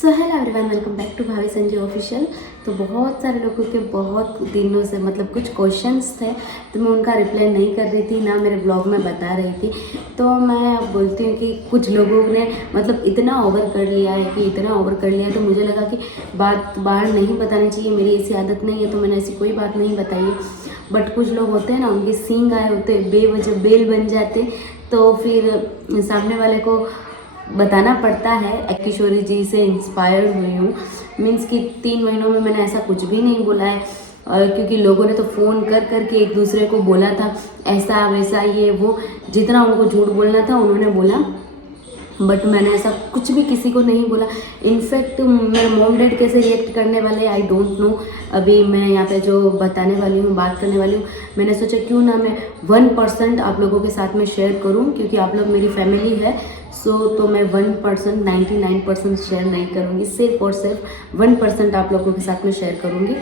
So hello everyone, welcome back to Bhabhi Sanjay official. तो बहुत सारे लोगों के बहुत दिनों से मतलब कुछ क्वेश्चंस थे, तो मैं उनका रिप्लाई नहीं कर रही थी, ना मेरे ब्लॉग में बता रही थी। तो मैं अब बोलती हूँ कि कुछ लोगों ने मतलब इतना ओवर कर लिया है कि इतना ओवर कर लिया है, तो मुझे लगा कि बात बाहर नहीं बतानी चाहिए। मेरी ऐसी आदत नहीं है, तो मैंने ऐसी कोई बात नहीं बताई है। बट कुछ लोग होते हैं ना, उनके सींग आए होते, बेवजह बेल बन जाते, तो फिर सामने वाले को बताना पड़ता है। किशोरी जी से इंस्पायर्ड हुई हूँ, मीन्स कि 3 महीनों में मैंने ऐसा कुछ भी नहीं बोला है, क्योंकि लोगों ने तो फ़ोन कर कर के एक दूसरे को बोला था ऐसा वैसा ये वो, जितना उनको झूठ बोलना था उन्होंने बोला। बट मैंने ऐसा कुछ भी किसी को नहीं बोला। इनफैक्ट मेरे मॉम डैड कैसे रिएक्ट करने वाले आई डोंट नो। अभी मैं यहाँ पे जो बताने वाली हूँ, बात करने वाली हूँ, मैंने सोचा क्यों ना मैं 1% आप लोगों के साथ में शेयर करूँ, क्योंकि आप लोग मेरी फैमिली है। तो मैं 1%, 99% शेयर नहीं करूँगी, सिर्फ और सिर्फ 1% आप लोगों के साथ में शेयर करूँगी।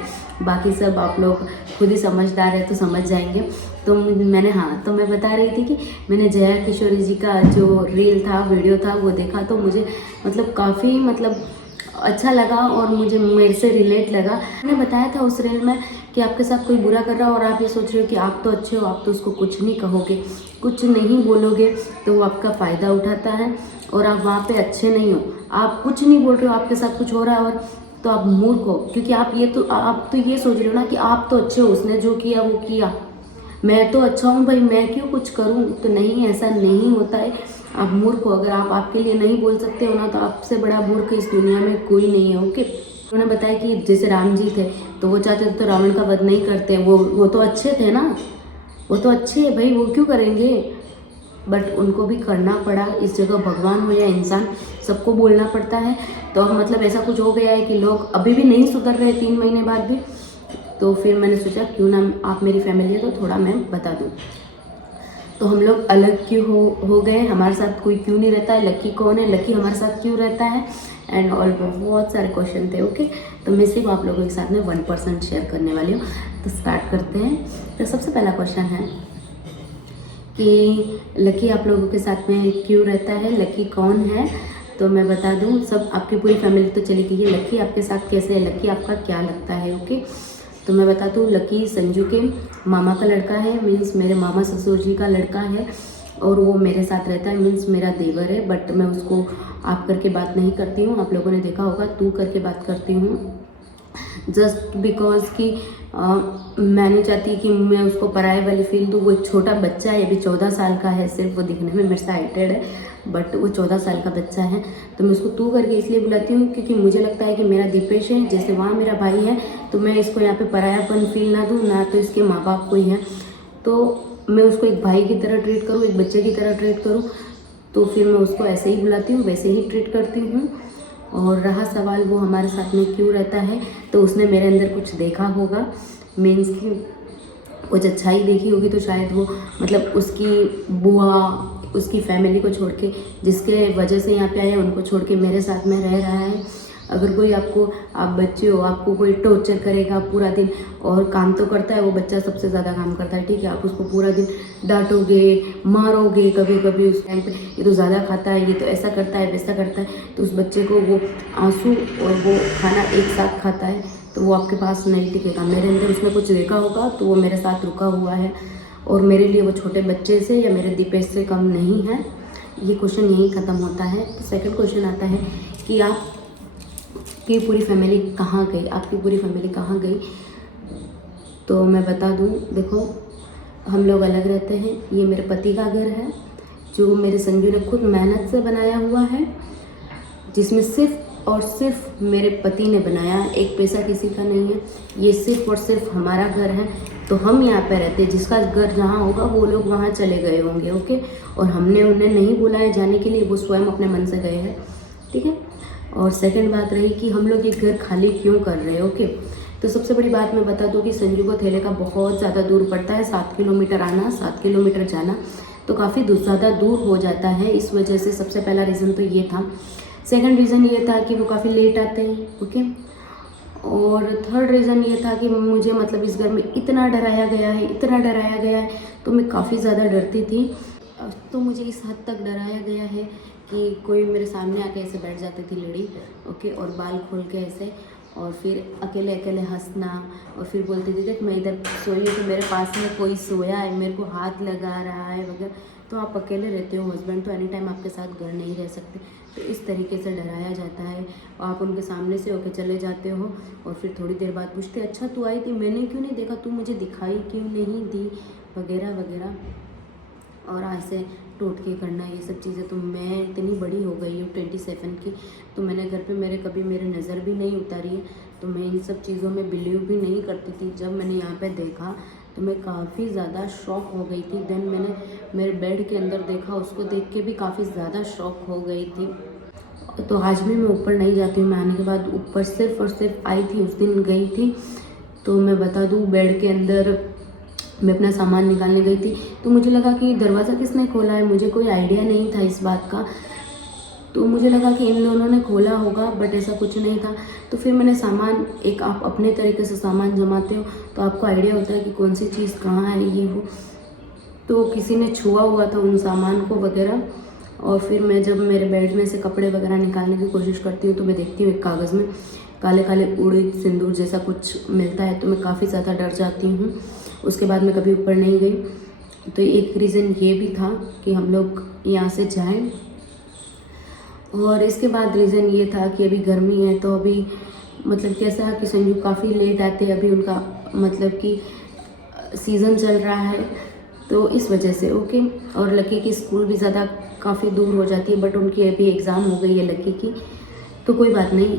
बाकी सब आप लोग खुद ही समझदार है तो समझ जाएंगे। तो मैं बता रही थी कि मैंने जया किशोरी जी का जो रील था, वीडियो था, वो देखा, तो मुझे मतलब काफ़ी अच्छा लगा और मुझे मेरे से रिलेट लगा। मैंने बताया था उस रील में कि आपके साथ कोई बुरा कर रहा हो और आप ये सोच रहे हो कि आप तो अच्छे हो, आप तो उसको कुछ नहीं कहोगे, कुछ नहीं बोलोगे, तो वो आपका फ़ायदा उठाता है और आप वहाँ पे अच्छे नहीं हो। आप कुछ नहीं बोल रहे हो, आपके साथ कुछ हो रहा है, और तो आप मूर्ख हो, क्योंकि आप ये सोच रहे हो ना कि आप तो अच्छे हो, उसने जो किया वो किया, मैं तो अच्छा हूँ भाई, मैं क्यों कुछ करूँ। तो नहीं, ऐसा नहीं होता है। आप मूर्ख हो। अगर आप आपके लिए नहीं बोल सकते हो ना, तो आपसे बड़ा मूर्ख इस दुनिया में कोई नहीं है। ओके। उन्होंने बताया कि जैसे राम जी थे, तो वो चाहते तो रावण का वध नहीं करते, वो तो अच्छे थे ना, वो तो अच्छे है भाई, वो क्यों करेंगे। बट उनको भी करना पड़ा। इस जगह भगवान हो या इंसान, सबको बोलना पड़ता है। तो अब मतलब ऐसा कुछ हो गया है कि लोग अभी भी नहीं सुधर रहे 3 महीने बाद भी। तो फिर मैंने सोचा क्यों ना आप मेरी फैमिली है तो थोड़ा मैं बता दूँ। तो हम लोग अलग क्यों हो गए, हमारे साथ कोई क्यों नहीं रहता है, लकी कौन है, लकी हमारे साथ क्यों रहता है, एंड ऑल बहुत सारे क्वेश्चन थे। ओके। तो मैं सिर्फ आप लोगों के साथ में 1% शेयर करने वाली हूँ। तो स्टार्ट करते हैं। तो सबसे पहला क्वेश्चन है कि लकी आप लोगों के साथ में क्यों रहता है, लकी कौन है। तो मैं बता दूं, सब आपकी पूरी फैमिली तो चली गई है, लकी आपके साथ कैसे है, लकी आपका क्या लगता है। ओके। तो मैं बता दूं, लकी संजू के मामा का लड़का है, मीन्स मेरे मामा ससुर जी का लड़का है, और वो मेरे साथ रहता है, मीन्स मेरा देवर है। बट मैं उसको आप करके बात नहीं करती हूँ, आप लोगों ने देखा होगा, तू करके बात करती हूँ, जस्ट बिकॉज कि मैं नहीं चाहती कि मैं उसको पराये वाली फील दूँ। वो एक छोटा बच्चा है, अभी 14 साल का है, सिर्फ वो दिखने में मेरे से हाइटेड है, बट वो 14 साल का बच्चा है। तो मैं उसको तू करके इसलिए बुलाती हूँ क्योंकि मुझे लगता है कि मेरा दीपेश है, जैसे वहाँ मेरा भाई है, तो मैं इसको यहाँ पे परायापन फील ना दूँ, ना तो इसके माँ बाप कोई है, तो मैं उसको एक भाई की तरह ट्रीट करूँ, एक बच्चे की तरह ट्रीट करूँ। तो फिर मैं उसको ऐसे ही बुलाती हूँ, वैसे ही ट्रीट करती हूँ। और रहा सवाल वो हमारे साथ में क्यों रहता है, तो उसने मेरे अंदर कुछ देखा होगा, मीन्स कि कुछ अच्छाई देखी होगी, तो शायद वो मतलब उसकी बुआ, उसकी फैमिली को छोड़ के, जिसके वजह से यहाँ पे आए, उनको छोड़ के मेरे साथ में रह रहा है। अगर कोई आप बच्चे हो, आपको कोई टॉर्चर करेगा पूरा दिन, और काम तो करता है वो बच्चा, सबसे ज़्यादा काम करता है, ठीक है, आप उसको पूरा दिन डांटोगे, मारोगे, कभी कभी उस टाइम पे ये तो ज़्यादा खाता है, ये तो ऐसा करता है, वैसा करता है, तो उस बच्चे को वो आंसू और वो खाना एक साथ खाता है, तो वो आपके पास नहीं टिकेगा। मेरे अंदर उसने कुछ देखा होगा, तो वो मेरे साथ रुका हुआ है, और मेरे लिए वो छोटे बच्चे से या मेरे दीपेश से कम नहीं है। ये क्वेश्चन यहीं ख़त्म होता है। सेकंड क्वेश्चन आता है कि आपकी पूरी फैमिली कहाँ गई, आपकी पूरी फैमिली कहाँ गई। तो मैं बता दूँ, देखो, हम लोग अलग रहते हैं। ये मेरे पति का घर है, जो मेरे संजू ने खुद मेहनत से बनाया हुआ है, जिसमें सिर्फ और सिर्फ मेरे पति ने बनाया, एक पैसा किसी का नहीं है। ये सिर्फ और सिर्फ हमारा घर है, तो हम यहाँ पे रहते हैं। जिसका घर जहाँ होगा वो लोग वहाँ चले गए होंगे। ओके। और हमने उन्हें नहीं बुलाया जाने के लिए, वो स्वयं अपने मन से गए हैं, ठीक है। और सेकंड बात रही कि हम लोग ये घर खाली क्यों कर रहे हैं। ओके। तो सबसे बड़ी बात मैं बता दूँ कि संजू को थैले का बहुत ज़्यादा दूर पड़ता है, 7 किलोमीटर आना, 7 किलोमीटर जाना, तो काफ़ी ज़्यादा दूर हो जाता है। इस वजह से सबसे पहला रीज़न तो ये था। सेकंड रीज़न ये था कि वो काफ़ी लेट आते हैं। ओके। और थर्ड रीज़न ये था कि मुझे मतलब इस घर में इतना डराया गया है, इतना डराया गया है, तो मैं काफ़ी ज़्यादा डरती थी। तो मुझे इस हद तक डराया गया है कि कोई मेरे सामने आके ऐसे बैठ जाती थी लड़ी, ओके, और बाल खोल के ऐसे, और फिर अकेले अकेले हंसना, और फिर बोलती थी देख मैं इधर सोई हूँ तो मेरे पास में कोई सोया है, मेरे को हाथ लगा रहा है वगैरह, तो आप अकेले रहते हो, हस्बैंड तो एनी टाइम आपके साथ घर नहीं रह सकते। तो इस तरीके से डराया जाता है। आप उनके सामने से होके चले जाते हो और फिर थोड़ी देर बाद पूछते अच्छा तू आई थी, मैंने क्यों नहीं देखा, तू मुझे दिखाई क्यों नहीं दी, वगैरह वगैरह, और ऐसे टोटके करना, ये सब चीज़ें। तो मैं इतनी बड़ी हो गई हूँ 27 की, तो मैंने घर पे मेरे कभी मेरे नज़र भी नहीं उतारी है, तो मैं इन सब चीज़ों में बिलीव भी नहीं करती थी। जब मैंने यहाँ पे देखा तो मैं काफ़ी ज़्यादा शॉक हो गई थी। देन मैंने मेरे बेड के अंदर देखा, उसको देख के भी काफ़ी ज़्यादा शॉक हो गई थी। तो आज भी मैं ऊपर नहीं जाती हूँ, मैं आने के बाद ऊपर सिर्फ और सिर्फ आई थी, उस दिन गई थी। तो मैं बता दूँ बेड के अंदर मैं अपना सामान निकालने गई थी, तो मुझे लगा कि दरवाज़ा किसने खोला है, मुझे कोई आइडिया नहीं था इस बात का। तो मुझे लगा कि इन दोनों ने खोला होगा, बट ऐसा कुछ नहीं था। तो फिर मैंने सामान, एक आप अपने तरीके से सामान जमाते हो तो आपको आइडिया होता है कि कौन सी चीज़ कहाँ है, ये वो। तो किसी ने छुआ हुआ था उन सामान को वगैरह। और फिर मैं जब मेरे बेड में से कपड़े वगैरह निकालने की कोशिश करती हूँ तो मैं देखती हूँ एक कागज़ में काले काले उड़ीद सिंदूर जैसा कुछ मिलता है, तो मैं काफ़ी ज़्यादा डर जाती हूँ। उसके बाद मैं कभी ऊपर नहीं गई। तो एक रीज़न ये भी था कि हम लोग यहाँ से जाएं, और इसके बाद रीज़न ये था कि अभी गर्मी है, तो अभी मतलब कैसा है कि संजू काफ़ी लेट आते हैं, अभी उनका मतलब कि सीज़न चल रहा है, तो इस वजह से, ओके। और लकी की स्कूल भी ज़्यादा काफ़ी दूर हो जाती है, बट उनकी अभी एग्ज़ाम हो गई है लकी की, तो कोई बात नहीं।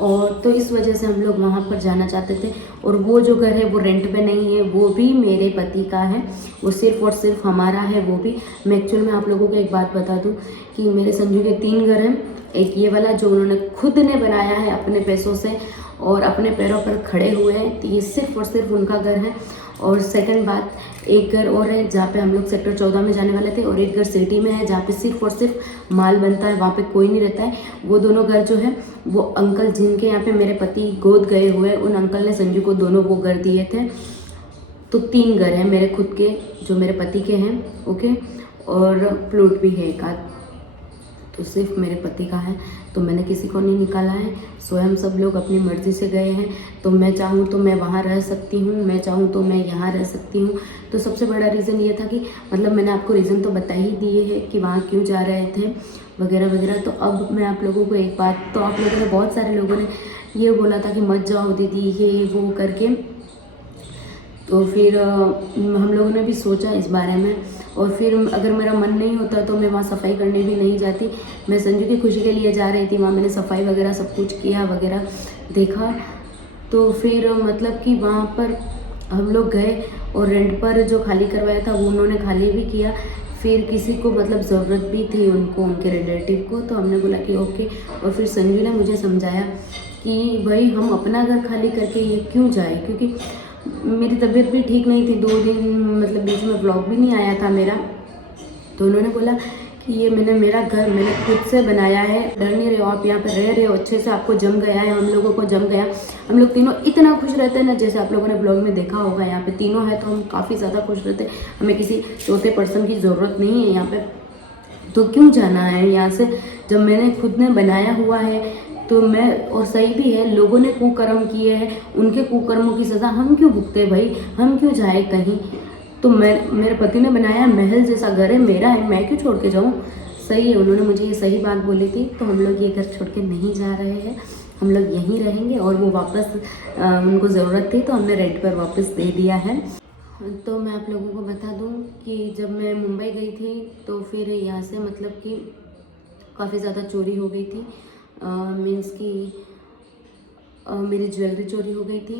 और तो इस वजह से हम लोग वहाँ पर जाना चाहते थे। और वो जो घर है वो रेंट पे नहीं है, वो भी मेरे पति का है, वो सिर्फ़ और सिर्फ हमारा है वो भी। मैं एक्चुअल में आप लोगों को एक बात बता दूँ कि मेरे संजू के 3 घर हैं। एक ये वाला जो उन्होंने खुद ने बनाया है अपने पैसों से और अपने पैरों पर खड़े हुए हैं, तो ये सिर्फ़ और सिर्फ उनका घर है। और सेकंड बात, एक घर और है जहाँ पे हम लोग सेक्टर 14 में जाने वाले थे, और एक घर सिटी में है जहाँ पे सिर्फ और सिर्फ माल बनता है, वहाँ पे कोई नहीं रहता है। वो दोनों घर जो है वो अंकल जिनके यहाँ पे मेरे पति गोद गए हुए, उन अंकल ने संजू को दोनों वो घर दिए थे। तो 3 घर हैं मेरे खुद के जो मेरे पति के हैं, ओके, और प्लॉट भी है एक आध, तो सिर्फ मेरे पति का है। तो मैंने किसी को नहीं निकाला है, स्वयं सब लोग अपनी मर्ज़ी से गए हैं। तो मैं चाहूँ तो मैं वहाँ रह सकती हूँ, मैं चाहूँ तो मैं यहाँ रह सकती हूँ। तो सबसे बड़ा रीज़न ये था कि मतलब मैंने आपको रीज़न तो बता ही दिए है कि वहाँ क्यों जा रहे थे वगैरह वगैरह। तो अब मैं आप लोगों को एक बात, तो आप लोगों ने बहुत सारे लोगों ने ये बोला था कि मत जाओ दीदी ये वो करके, तो फिर हम लोगों ने भी सोचा इस बारे में। और फिर अगर मेरा मन नहीं होता तो मैं वहाँ सफाई करने भी नहीं जाती। मैं संजू की खुशी के लिए जा रही थी, वहाँ मैंने सफाई वगैरह सब कुछ किया वगैरह देखा। तो फिर मतलब कि वहाँ पर हम लोग गए और रेंट पर जो खाली करवाया था वो उन्होंने खाली भी किया। फिर किसी को मतलब ज़रूरत भी थी उनको, उनके रिलेटिव को, तो हमने बोला कि ओके। और फिर संजू ने मुझे समझाया कि भाई हम अपना घर खाली करके ये क्यों जाए, क्योंकि मेरी तबीयत भी ठीक नहीं थी 2 दिन, मतलब बीच में ब्लॉग भी नहीं आया था मेरा। तो उन्होंने बोला कि ये मेरा घर मैंने खुद से बनाया है, डर नहीं रहे हो, आप यहाँ पर रह रहे हो अच्छे से, आपको जम गया है, हम लोगों को जम गया। हम लोग तीनों इतना खुश रहते हैं ना, जैसे आप लोगों ने ब्लॉग में देखा होगा, यहाँ पे तीनों है तो हम काफ़ी ज़्यादा खुश रहते हैं। हमें किसी चौथे पर्सन की ज़रूरत नहीं है यहाँ पर। तो क्यों जाना है यहाँ से, जब मैंने खुद ने बनाया हुआ है तो मैं, और सही भी है, लोगों ने कुकर्म किए हैं, उनके कुकर्मों की सज़ा हम क्यों भुगते भाई, हम क्यों जाए कहीं। तो मेरे पति ने बनाया महल जैसा घर है, मेरा है, मैं क्यों छोड़ के जाऊँ। सही है, उन्होंने मुझे ये सही बात बोली थी। तो हम लोग ये घर छोड़ के नहीं जा रहे हैं, हम लोग यहीं रहेंगे। और वो वापस उनको ज़रूरत थी तो हमने रेंट पर वापस दे दिया है। तो मैं आप लोगों को बता दूं कि जब मैं मुंबई गई थी तो फिर यहाँ से मतलब कि काफ़ी ज़्यादा चोरी हो गई थी। मीन्स कि मेरी ज्वेलरी चोरी हो गई थी,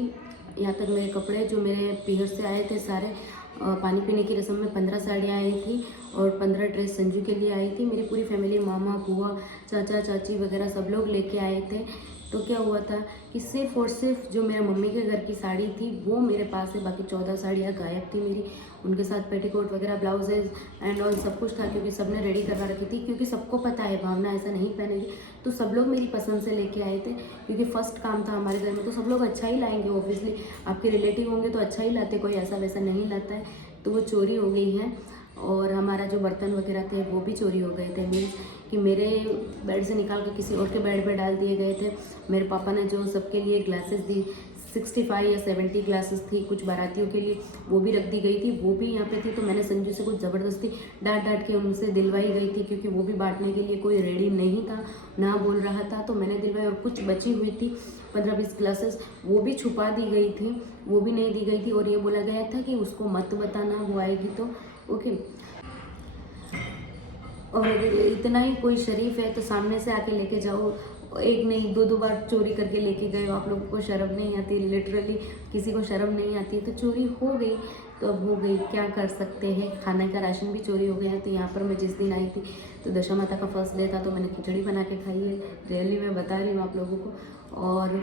यहाँ तक मेरे कपड़े जो मेरे पीहर से आए थे सारे, पानी पीने की रस्म में 15 साड़ियाँ आई थी और 15 ड्रेस संजू के लिए आई थी। मेरी पूरी फैमिली, मामा बुआ चाचा चाची वगैरह सब लोग लेके आए थे। तो क्या हुआ था कि सिर्फ़ और सिर्फ जो मेरे मम्मी के घर की साड़ी थी वो मेरे पास है, बाकी 14 साड़ियाँ गायब थी मेरी। उनके साथ पेटीकोट वगैरह, ब्लाउजेज एंड ऑल सब कुछ था, क्योंकि सब ने रेडी करवा रखी थी, क्योंकि सबको पता है भावना ऐसा नहीं पहनेगी। तो सब लोग मेरी पसंद से लेके आए थे, क्योंकि फर्स्ट काम था हमारे घर में, तो सब लोग अच्छा ही लाएंगे ऑब्वियसली। आपके रिलेटिव होंगे तो अच्छा ही लाते, कोई ऐसा वैसा नहीं लाता है। तो वो चोरी हो गई है। और हमारा जो बर्तन वगैरह थे वो भी चोरी हो गए थे। मीन्स कि मेरे बेड से निकाल कर किसी और के बेड पे डाल दिए गए थे। मेरे पापा ने जो सबके लिए ग्लासेस दी, 65 या 70 ग्लासेस थी कुछ बारातियों के लिए, वो भी रख दी गई थी, वो भी यहाँ पे थी। तो मैंने संजू से कुछ ज़बरदस्ती डांट डांट के उनसे दिलवाई गई थी, क्योंकि वो भी बांटने के लिए कोई रेडी नहीं था, ना बोल रहा था, तो मैंने दिलवाई। और कुछ बची हुई थी 15-20 ग्लासेस, वो भी छुपा दी गई थी, वो भी नहीं दी गई थी। और ये बोला गया था कि उसको मत बताना, वो आएगी तो ओके। और इतना ही कोई शरीफ है तो सामने से आके लेके जाओ, एक नहीं 2-2 बार चोरी करके लेके गए हो। आप लोगों को शर्म नहीं आती? लिटरली किसी को शर्म नहीं आती। तो चोरी हो गई तो अब हो गई, क्या कर सकते हैं। खाने का राशन भी चोरी हो गया। तो यहाँ पर मैं जिस दिन आई थी तो दशा माता का फर्स्ट डे था, तो मैंने खिचड़ी बना के खाई है, रियली मैं बता रही हूँ आप लोगों को। और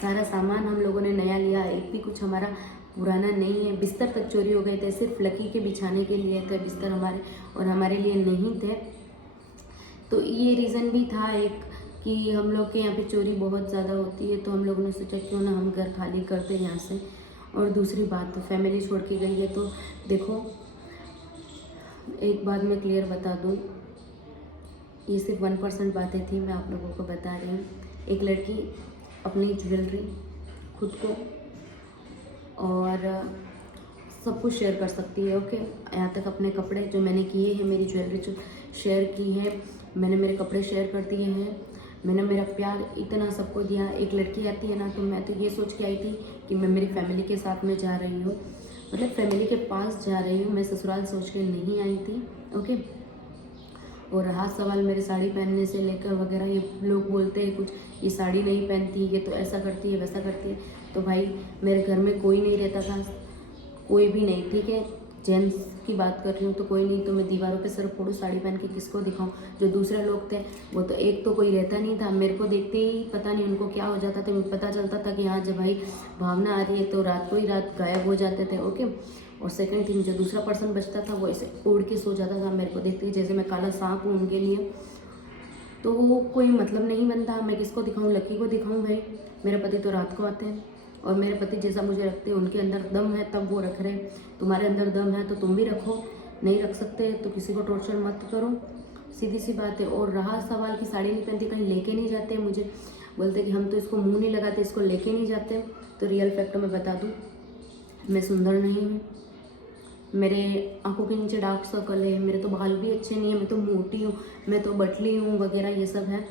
सारा सामान हम लोगों ने नया लिया, एक भी कुछ हमारा पुराना नहीं है। बिस्तर तक चोरी हो गए थे, सिर्फ लकी के बिछाने के लिए थे बिस्तर हमारे, और हमारे लिए नहीं थे। तो ये रीज़न भी था एक कि हम लोग के यहाँ पे चोरी बहुत ज़्यादा होती है, तो हम लोगों ने सोचा क्यों ना हम घर खाली करते यहाँ से। और दूसरी बात तो फैमिली छोड़ के गई है, तो देखो एक बात मैं क्लियर बता दूँ, ये सिर्फ 1% बातें थी, मैं आप लोगों को बता रही हूँ। एक लड़की अपनी ज्वेलरी खुद को और सब कुछ शेयर कर सकती है, ओके। यहाँ तक अपने कपड़े जो मैंने किए हैं, मेरी ज्वेलरी जो शेयर की है, मैंने मेरे कपड़े शेयर कर दिए हैं, मैंने मेरा प्यार इतना सबको दिया। एक लड़की आती है ना, तो मैं तो ये सोच के आई थी कि मैं मेरी फैमिली के साथ में जा रही हूँ, मतलब फैमिली के पास जा रही हूँ, मैं ससुराल सोच के नहीं आई थी, ओके। और रहा सवाल मेरे साड़ी पहनने से लेकर वगैरह, ये लोग बोलते हैं कुछ, ये साड़ी नहीं पहनती, ये तो ऐसा करती है वैसा करती है। तो भाई मेरे घर में कोई नहीं रहता था, कोई भी नहीं, ठीक है। जेंट्स की बात कर रही हूँ तो कोई नहीं, तो मैं दीवारों पे सर फोड़ूँ साड़ी पहन के किसको दिखाऊँ। जो दूसरे लोग थे वो तो एक तो कोई रहता नहीं था, मेरे को देखते ही पता नहीं उनको क्या हो जाता था। मुझे पता चलता था कि हाँ जब भाई भावना आ रही है तो रात को ही रात गायब हो जाते थे, ओके। और सेकंड थिंग, जो दूसरा पर्सन बचता था वो ऐसे उड़ के सो जाता था, मेरे को देखते ही जैसे मैं काला सांप हूँ उनके लिए। तो वो कोई मतलब नहीं बनता, मैं किसको दिखाऊँ, लकी को दिखाऊँ? भाई मेरे पति तो रात को आते हैं, और मेरे पति जैसा मुझे रखते हैं, उनके अंदर दम है तब वो रख रहे हैं। तुम्हारे अंदर दम है तो तुम भी रखो, नहीं रख सकते तो किसी को टॉर्चर मत करो, सीधी सी बात है। और रहा सवाल कि साड़ी नहीं पहनती, कहीं लेके नहीं जाते, मुझे बोलते कि हम तो इसको मुंह नहीं लगाते, इसको लेके नहीं जाते। तो रियल फैक्ट मैं बता दूँ, मैं सुंदर नहीं हूँ, मेरे आंखों के नीचे डार्क सर्कल है, मेरे तो बाल भी अच्छे नहीं है, मैं तो मोटी हूँ, मैं तो बटली हूँ वगैरह ये सब है,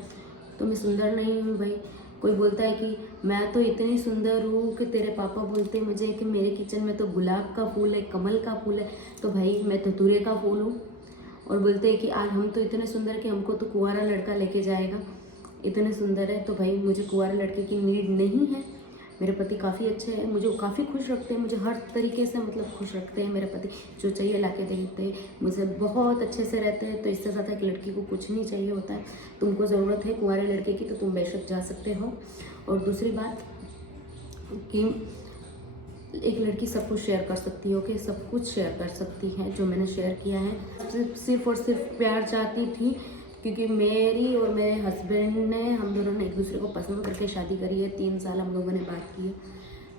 तो मैं सुंदर नहीं हूँ भाई। कोई बोलता है कि मैं तो इतनी सुंदर हूँ कि तेरे पापा बोलते हैं मुझे कि मेरे किचन में तो गुलाब का फूल है, कमल का फूल है, तो भाई मैं तो धतूरे का फूल हूँ। और बोलते हैं कि आज हम तो इतने सुंदर कि हमको तो कुंवारा लड़का लेके जाएगा, इतने सुंदर है। तो भाई मुझे कुंवारा लड़के की नीड नहीं है, मेरे पति काफ़ी अच्छे हैं, मुझे काफ़ी खुश रखते हैं, मुझे हर तरीके से मतलब खुश रखते हैं मेरे पति, जो चाहिए ला के देते हैं, मुझे बहुत अच्छे से रहते हैं। तो इससे ज़्यादा एक लड़की को कुछ नहीं चाहिए होता है। तुमको ज़रूरत है कुंवारे लड़के की तो तुम बेशक जा सकते हो। और दूसरी बात कि एक लड़की सब कुछ शेयर कर सकती है, ओके, सब कुछ शेयर कर सकती है, जो मैंने शेयर किया है। सिर्फ और सिर्फ प्यार चाहती थी, क्योंकि मेरी और मेरे हस्बैंड ने, हम दोनों ने एक दूसरे को पसंद करके शादी करी है, 3 साल हम लोगों ने बात की है।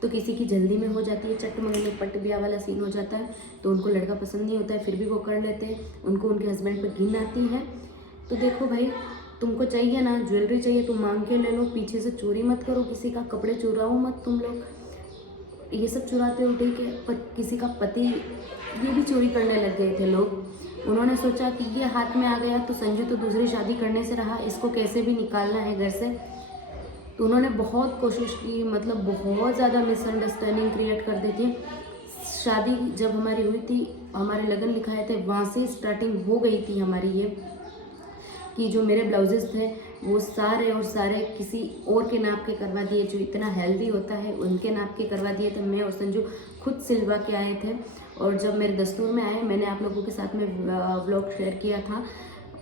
तो किसी की जल्दी में हो जाती है, चट में पट ब्याह वाला सीन हो जाता है, तो उनको लड़का पसंद नहीं होता है, फिर भी वो कर लेते हैं, उनको उनके हस्बैंड पर घिन आती है। तो देखो भाई, तुमको चाहिए ना ज्वेलरी चाहिए, तुम मांग के ले लो, पीछे से चोरी मत करो, किसी का कपड़े चुराओ मत तुम लोग, ये सब चुराते हो ठीक है, पर किसी का पति, ये भी चोरी करने लग गए थे लोग। उन्होंने सोचा कि ये हाथ में आ गया तो संजू तो दूसरी शादी करने से रहा, इसको कैसे भी निकालना है घर से। तो उन्होंने बहुत कोशिश की, मतलब बहुत ज़्यादा मिसअंडरस्टैंडिंग क्रिएट कर दी थी। शादी जब हमारी हुई थी, हमारे लगन लिखाए थे, वहाँ से स्टार्टिंग हो गई थी हमारी ये, कि जो मेरे ब्लाउजेस थे वो सारे और सारे किसी और के नाप के करवा दिए, जो इतना हेल्दी होता है उनके नाप के करवा दिए थे। मैं और संजू खुद सिलवा के आए थे, और जब मेरे दस्तूर में आए, मैंने आप लोगों के साथ में व्लॉग शेयर किया था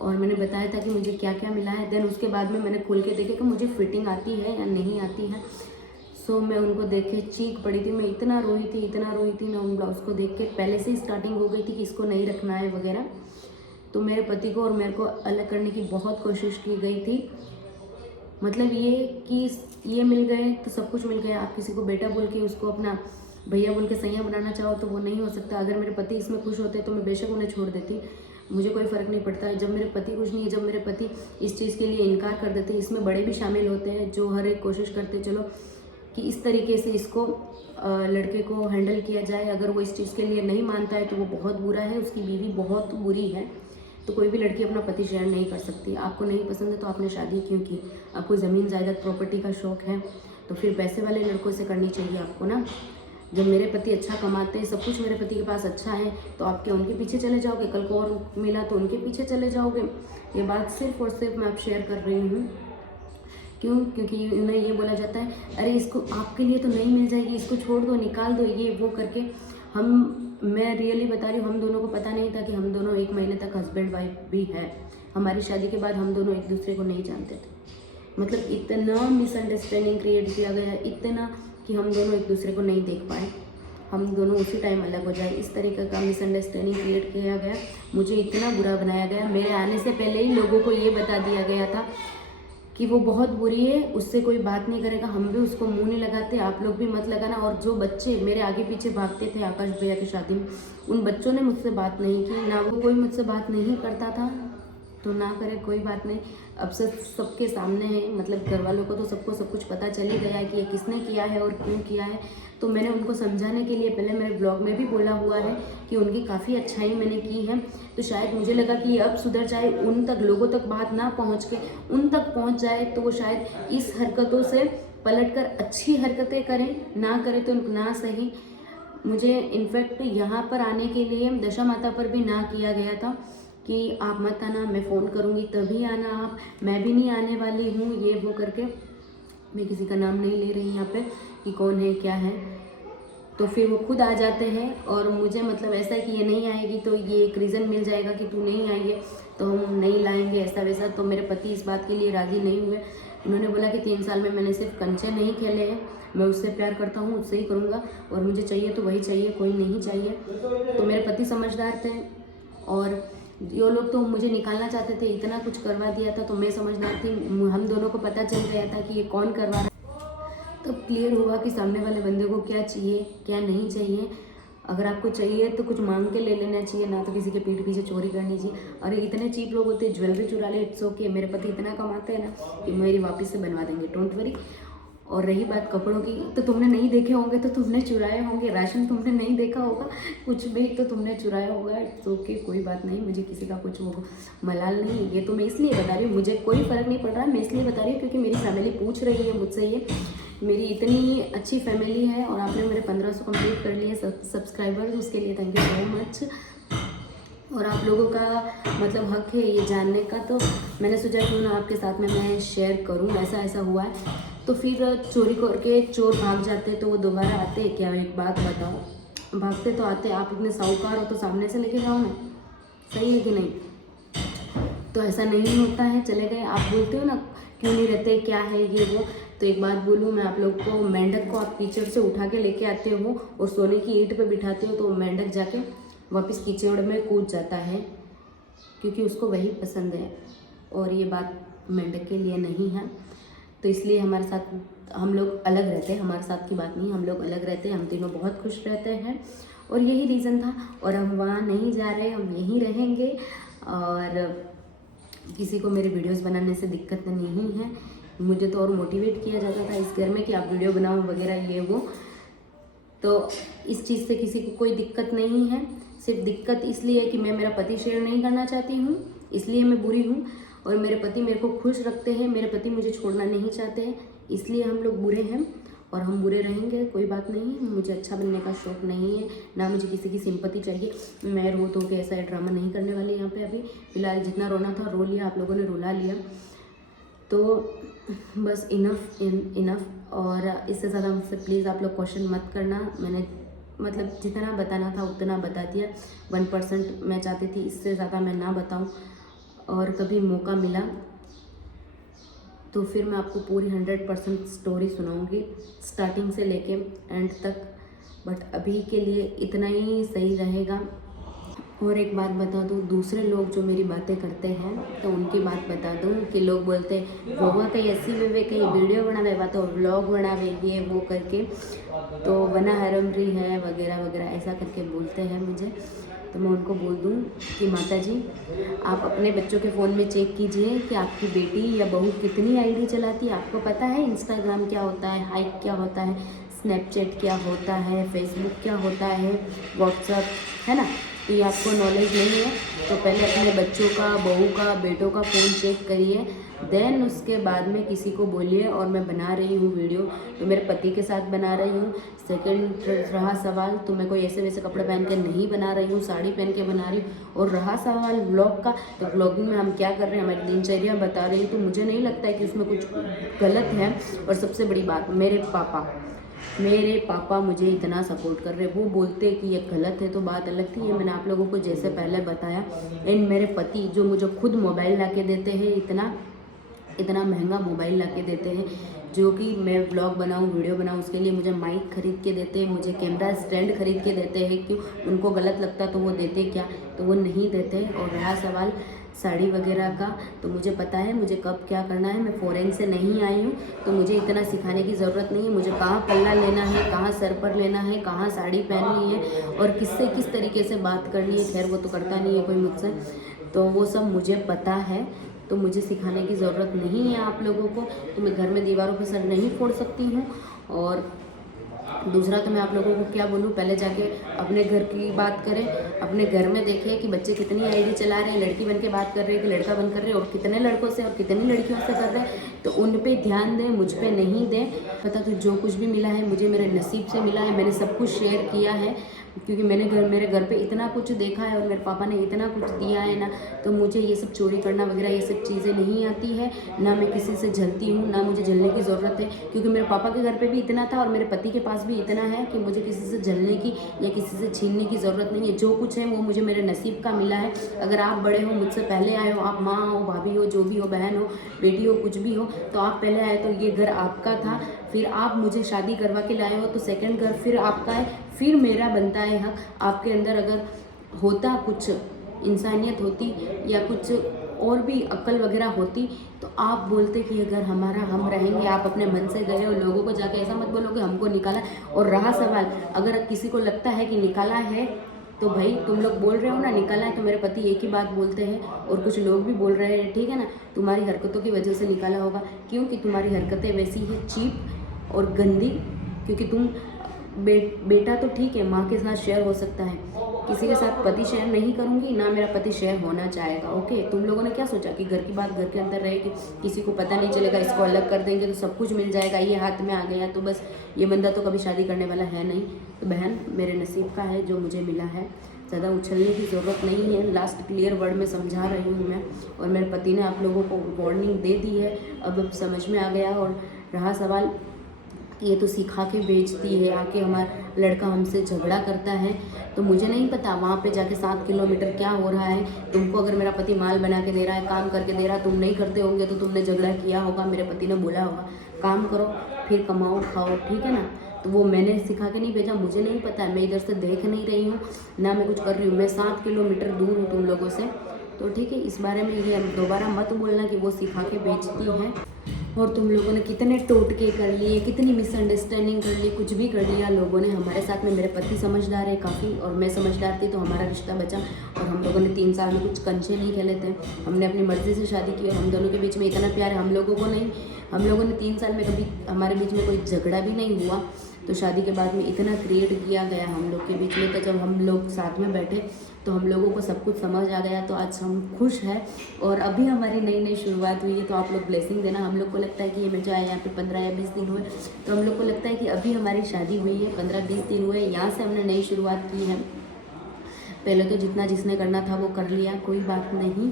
और मैंने बताया था कि मुझे क्या क्या मिला है। देन उसके बाद में मैंने खोल के देखा कि मुझे फिटिंग आती है या नहीं आती है। सो मैं उनको देख के चीख पड़ी थी, मैं इतना रोई थी ना उन ब्लाउज को देख के। पहले से ही स्टार्टिंग हो गई थी कि इसको नहीं रखना है वगैरह। तो मेरे पति को और मेरे को अलग करने की बहुत कोशिश की गई थी, मतलब ये कि ये मिल गए तो सब कुछ मिल गया। आप किसी को बेटा बोल के उसको अपना भैया बोल के सैया बनाना चाहो तो वो नहीं हो सकता। अगर मेरे पति इसमें खुश होते तो मैं बेशक उन्हें छोड़ देती, मुझे कोई फ़र्क नहीं पड़ता। जब मेरे पति खुश नहीं है, जब मेरे पति इस चीज़ के लिए इनकार कर देते, इसमें बड़े भी शामिल होते हैं जो हर एक कोशिश करते चलो कि इस तरीके से इसको लड़के को हैंडल किया जाए। अगर वो इस चीज़ के लिए नहीं मानता है तो वो बहुत बुरा है, उसकी बीवी बहुत बुरी है। तो कोई भी लड़की अपना पति शेयर नहीं कर सकती। आपको नहीं पसंद है तो आपने शादी क्यों की? आपको ज़मीन जायदाद प्रॉपर्टी का शौक़ है तो फिर पैसे वाले लड़कों से करनी चाहिए आपको ना। जब मेरे पति अच्छा कमाते हैं, सब कुछ मेरे पति के पास अच्छा है, तो आप क्या उनके पीछे चले जाओगे? कल को और मिला तो उनके पीछे चले जाओगे? ये बात सिर्फ और सिर्फ मैं आप शेयर कर रही हूँ। क्यों? क्योंकि उन्हें ये बोला जाता है अरे इसको आपके लिए तो नहीं मिल जाएगी, इसको छोड़ दो, निकाल दो, ये वो करके। मैं रियली बता रही हूँ, हम दोनों को पता नहीं था कि हम दोनों 1 महीने तक हस्बैंड वाइफ भी है। हमारी शादी के बाद हम दोनों एक दूसरे को नहीं जानते थे। मतलब इतना मिसअंडरस्टैंडिंग क्रिएट किया गया, इतना कि हम दोनों एक दूसरे को नहीं देख पाए, हम दोनों उसी टाइम अलग हो जाए, इस तरीके का मिसअंडरस्टैंडिंग क्रिएट किया गया। मुझे इतना बुरा बनाया गया। मेरे आने से पहले ही लोगों को ये बता दिया गया था कि वो बहुत बुरी है, उससे कोई बात नहीं करेगा। हम भी उसको मुंह नहीं लगाते, आप लोग भी मत लगाना। और जो बच्चे मेरे आगे पीछे भागते थे आकाश भैया की शादी में, उन बच्चों ने मुझसे बात नहीं की, ना वो कोई मुझसे बात नहीं करता था, तो ना करे, कोई बात नहीं। अब सबके सामने है, मतलब घर वालों को तो सबको सब कुछ पता चल ही गया है कि ये किसने किया है और क्यों किया है। तो मैंने उनको समझाने के लिए पहले मेरे ब्लॉग में भी बोला हुआ है कि उनकी काफ़ी अच्छाई मैंने की है। तो शायद मुझे लगा कि ये अब सुधर जाए, उन तक लोगों तक बात ना पहुंच के उन तक पहुंच जाए, तो वो शायद इस हरकतों से पलटकर अच्छी हरकतें करें, ना करें तो ना सही। मुझे इनफैक्ट यहाँ पर आने के लिए दशा माता पर भी ना किया गया था कि आप मत आना, मैं फ़ोन करूँगी तभी आना आप, मैं भी नहीं आने वाली हूँ, ये वो करके। मैं किसी का नाम नहीं ले रही यहाँ पे कि कौन है क्या है। तो फिर वो खुद आ जाते हैं और मुझे मतलब ऐसा है कि ये नहीं आएगी तो ये एक रीज़न मिल जाएगा कि तू नहीं आई है तो हम नहीं लाएंगे, ऐसा वैसा। तो मेरे पति इस बात के लिए राज़ी नहीं हुए। उन्होंने बोला कि 3 साल में मैंने सिर्फ कंचे नहीं खेले हैं, मैं उससे प्यार करता हूँ, उससे ही करूँगा, और मुझे चाहिए तो वही चाहिए, कोई नहीं चाहिए। तो मेरे पति समझदार थे और ये लोग तो मुझे निकालना चाहते थे, इतना कुछ करवा दिया था। तो मैं समझदार थी, हम दोनों को पता चल गया था कि ये कौन करवा रहा है। तो क्लियर हुआ कि सामने वाले बंदे को क्या चाहिए क्या नहीं चाहिए। अगर आपको चाहिए तो कुछ मांग के ले लेना चाहिए, ना तो किसी के पीठ पीछे चोरी करनी चाहिए। और इतने चीप लोग होते हैं, ज्वेलरी चुरा ले, इट्स ओके। मेरे पति इतना कमाते हैं ना कि मेरी वापस से बनवा देंगे, डोंट वरी। और रही बात कपड़ों की, तो तुमने नहीं देखे होंगे तो तुमने चुराए होंगे, राशन तुमने नहीं देखा होगा, कुछ भी तो तुमने चुराया होगा, तो ओके, कोई बात नहीं। मुझे किसी का कुछ वो मलाल नहीं। ये तो मैं इसलिए बता रही हूँ, मुझे कोई फ़र्क नहीं पड़ रहा है, मैं इसलिए बता रही हूँ क्योंकि मेरी फैमिली पूछ रही है मुझसे। ये मेरी इतनी अच्छी फैमिली है और आपने मेरे 1500 कंप्लीट कर लिए सब्सक्राइबर्स, उसके लिए थैंक यू सो मच। और आप लोगों का मतलब हक है ये जानने का, तो मैंने सोचा क्यों ना आपके साथ में मैं शेयर करूं। ऐसा हुआ है। तो फिर चोरी करके चोर भाग जाते तो वो दोबारा आते हैं क्या? एक बात बताओ, भागते तो आते। आप इतने साहूकार हो तो सामने से लेके जाओ ना, सही है कि नहीं? तो ऐसा नहीं होता है, चले गए। आप बोलते हो ना क्यों नहीं रहते, क्या है ये वो। तो एक बात बोलूँ मैं आप लोग को, मेंढक को आप कीचड़ से उठा के लेके आते हो और सोने की ईंट पे बिठाते हो तो मेंढक जाके वापस कीचड़ में कूद जाता है, क्योंकि उसको वही पसंद है। और ये बात मेंढक के लिए नहीं है। तो इसलिए हमारे साथ हम लोग अलग रहते हैं, हमारे साथ की बात नहीं, हम लोग अलग रहते हैं, हम तीनों बहुत खुश रहते हैं। और यही रीज़न था। और हम वहाँ नहीं जा रहे, हम यहीं रहेंगे। और किसी को मेरे वीडियोस बनाने से दिक्कत नहीं है। मुझे तो और मोटिवेट किया जाता था इस घर में कि आप वीडियो बनाओ वगैरह ये वो। तो इस चीज़ से किसी को कोई दिक्कत नहीं है। सिर्फ दिक्कत इसलिए है कि मैं मेरा पति शेयर नहीं करना चाहती हूँ, इसलिए मैं बुरी हूँ। और मेरे पति मेरे को खुश रखते हैं, मेरे पति मुझे छोड़ना नहीं चाहते हैं, इसलिए हम लोग बुरे हैं और हम बुरे रहेंगे। कोई बात नहीं है, मुझे अच्छा बनने का शौक़ नहीं है, ना मुझे किसी की सिंपत्ति चाहिए। मैं रो के ऐसा ड्रामा नहीं करने वाली यहाँ पे। अभी फ़िलहाल जितना रोना था रो लिया, आप लोगों ने रुला लिया, तो बस इनफ। और इससे ज़्यादा मुझसे प्लीज़ आप लोग क्वेश्चन मत करना। मैंने मतलब जितना बताना था उतना बता दिया। 1% मैं चाहती थी, इससे ज़्यादा मैं ना बताऊँ। और कभी मौका मिला तो फिर मैं आपको पूरी 100% स्टोरी सुनाऊंगी, स्टार्टिंग से लेके एंड तक। बट अभी के लिए इतना ही सही रहेगा। और एक बात बता दूँ, दूसरे लोग जो मेरी बातें करते हैं तो उनकी बात बता दूँ कि लोग बोलते हैं वह कहीं ऐसी वे कहीं वीडियो बनावे वा तो व्लॉग बनावे ये वो करके, तो वना हरमरी है वगैरह वगैरह ऐसा करके बोलते हैं मुझे। तो मैं उनको बोल दूँ कि माता जी आप अपने बच्चों के फ़ोन में चेक कीजिए कि आपकी बेटी या बहू कितनी आईडी चलाती है। आपको पता है इंस्टाग्राम क्या होता है, हाइक क्या होता है, स्नैपचैट क्या होता है, फेसबुक क्या होता है, व्हाट्सअप, है ना। तो ये आपको नॉलेज नहीं है तो पहले अपने बच्चों का, बहू का, बेटों का फ़ोन चेक करिए, देन उसके बाद में किसी को बोलिए। और मैं बना रही हूँ वीडियो तो मेरे पति के साथ बना रही हूँ। सेकंड रहा सवाल, तो मैं कोई ऐसे वैसे कपड़े पहन के नहीं बना रही हूँ, साड़ी पहन के बना रही हूँ। और रहा सवाल व्लॉग का, तो व्लॉगिंग में हम क्या कर रहे हैं, हमारी दिनचर्या बता रही हूँ, तो मुझे नहीं लगता है कि उसमें कुछ गलत है। और सबसे बड़ी बात, मेरे पापा मुझे इतना सपोर्ट कर रहे हैं। वो बोलते कि ये गलत है तो बात अलग थी, ये मैंने आप लोगों को जैसे पहले बताया। एंड मेरे पति जो मुझे खुद मोबाइल ला के देते हैं, इतना महंगा मोबाइल ला के देते हैं, जो कि मैं व्लॉग बनाऊं, वीडियो बनाऊं, उसके लिए मुझे माइक खरीद के देते हैं, मुझे कैमरा स्टैंड खरीद के देते हैं। क्यों, उनको गलत लगता तो वो देते क्या, तो वो नहीं देते। और रहा सवाल साड़ी वगैरह का, तो मुझे पता है मुझे कब क्या करना है। मैं फॉरेन से नहीं आई हूँ तो मुझे इतना सिखाने की ज़रूरत नहीं है। मुझे कहाँ पल्ला लेना है, कहाँ सर पर लेना है, कहाँ साड़ी पहननी है और किससे किस तरीके से बात करनी है। खैर वो तो करता नहीं है कोई मुझसे, तो वो सब मुझे पता है, तो मुझे सिखाने की ज़रूरत नहीं है आप लोगों को। तो मैं घर में दीवारों पर सर नहीं फोड़ सकती हूँ। और दूसरा तो मैं आप लोगों को क्या बोलूँ, पहले जाके अपने घर की बात करें, अपने घर में देखें कि बच्चे कितनी आईडी चला रहे हैं, लड़की बन के बात कर रहे हैं कि लड़का बन कर रहे हैं, और कितने लड़कों से और कितनी लड़कियों से कर रहे हैं, तो उन पे ध्यान दें, मुझ पे नहीं दें। पता तो जो कुछ भी मिला है मुझे मेरे नसीब से मिला है, मैंने सब कुछ शेयर किया है, क्योंकि मेरे घर पे इतना कुछ देखा है और मेरे पापा ने इतना कुछ दिया है ना, तो मुझे ये सब चोरी करना वगैरह ये सब चीज़ें नहीं आती है। ना मैं किसी से जलती हूँ, ना मुझे जलने की ज़रूरत है, क्योंकि मेरे पापा के घर पे भी इतना था और मेरे पति के पास भी इतना है कि मुझे किसी से जलने की या किसी से छीनने की ज़रूरत नहीं है। जो कुछ है वो मुझे मेरे नसीब का मिला है। अगर आप बड़े हो, मुझसे पहले आए हो, आप माँ हो, भाभी हो, जो भी हो, बहन हो, बेटी हो, कुछ भी हो, तो आप पहले आए तो ये घर आपका था, फिर आप मुझे शादी करवा के लाए हो तो सेकंड घर फिर आपका है, फिर मेरा बनता है हक। आपके अंदर अगर होता कुछ इंसानियत होती या कुछ और भी अक्ल वगैरह होती तो आप बोलते कि अगर हमारा हम रहेंगे। आप अपने मन से गए हो, लोगों को जाके ऐसा मत बोलोगे हमको निकाला। और रहा सवाल, अगर किसी को लगता है कि निकाला है तो भाई तुम लोग बोल रहे हो ना निकाला है, तो मेरे पति एक ही बात बोलते हैं और कुछ लोग भी बोल रहे हैं, ठीक है ना, तुम्हारी हरकतों की वजह से निकाला होगा। क्योंकि तुम्हारी हरकतें वैसी है चीप और गंदी, क्योंकि तुम बेटा तो ठीक है माँ के साथ शेयर हो सकता है, किसी के साथ पति शेयर नहीं करूँगी, ना मेरा पति शेयर होना चाहेगा। ओके, तुम लोगों ने क्या सोचा कि घर की बात घर के अंदर रहेगी, किसी को पता नहीं चलेगा, इसको अलग कर देंगे तो सब कुछ मिल जाएगा, ये हाथ में आ गया तो बस, ये बंदा तो कभी शादी करने वाला है नहीं। तो बहन मेरे नसीब का है जो मुझे मिला है, ज़्यादा उछलने की ज़रूरत नहीं है। लास्ट क्लियर वर्ड में समझा रही हूँ मैं, और मेरे पति ने आप लोगों को वार्निंग दे दी है, अब समझ में आ गया। और रहा सवाल, ये तो सिखा के बेचती है, आके हमारा लड़का हमसे झगड़ा करता है, तो मुझे नहीं पता वहाँ पे जाके 7 किलोमीटर क्या हो रहा है। तुमको अगर मेरा पति माल बना के दे रहा है, काम करके दे रहा है, तुम नहीं करते होंगे तो तुमने झगड़ा किया होगा, मेरे पति ने बोला होगा काम करो फिर कमाओ खाओ, ठीक है ना। तो वो मैंने सिखा के नहीं भेजा, मुझे नहीं पता है, मैं इधर से देख नहीं रही हूँ ना मैं कुछ कर रही हूँ, मैं 7 किलोमीटर दूर हूँ तुम लोगों से। तो ठीक है, इस बारे में ये दोबारा मत बोलना कि वो सिखा के बेचती है। और तुम लोगों ने कितने टोटके कर लिए, कितनी मिसअंडरस्टैंडिंग कर ली, कुछ भी कर लिया लोगों ने हमारे साथ में। मेरे पति समझदार है काफ़ी और मैं समझदार थी, तो हमारा रिश्ता बचा। और हम लोगों ने 3 साल में कुछ कंचे नहीं खेले थे, हमने अपनी मर्ज़ी से शादी की और हम दोनों के बीच में इतना प्यार है हम लोगों को नहीं। हम लोगों ने 3 साल में कभी हमारे बीच में कोई झगड़ा भी नहीं हुआ। तो शादी के बाद में इतना क्रिएट किया गया हम लोग के बीच में, तो जब हम लोग साथ में बैठे तो हम लोगों को सब कुछ समझ आ गया, तो आज हम खुश हैं। और अभी हमारी नई नई शुरुआत हुई है, तो आप लोग ब्लेसिंग देना। हम लोग को लगता है कि ये मुझे यहाँ पे 15 या 20 दिन हुए, तो हम लोग को लगता है कि अभी हमारी शादी हुई है, 15-20 दिन हुए, यहाँ से हमने नई शुरुआत की है। पहले तो जितना जिसने करना था वो कर लिया, कोई बात नहीं।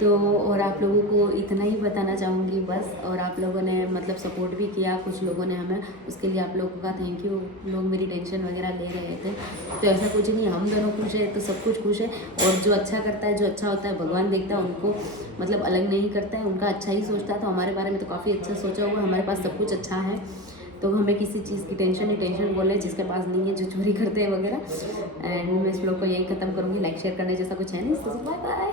तो और आप लोगों को इतना ही बताना चाहूँगी बस। और आप लोगों ने मतलब सपोर्ट भी किया, कुछ लोगों ने हमें, उसके लिए आप लोगों का थैंक यू। लोग मेरी टेंशन वगैरह ले रहे थे, तो ऐसा कुछ नहीं, हम दोनों खुश है तो सब कुछ खुश है। और जो अच्छा करता है, जो अच्छा होता है, भगवान देखता है उनको, मतलब अलग नहीं करता है, उनका अच्छा ही सोचता है। तो हमारे बारे में तो काफ़ी अच्छा सोचा हुआ, हमारे पास सब कुछ अच्छा है। तो हमें किसी चीज़ की टेंशन नहीं, टेंशन बोले जिसके पास नहीं है, जो चोरी करते हैं वगैरह। एंड मैं इस ब्लॉग को यही ख़त्म करूँगी। लाइक शेयर करने जैसा कुछ है नहीं, तो बाय बाय।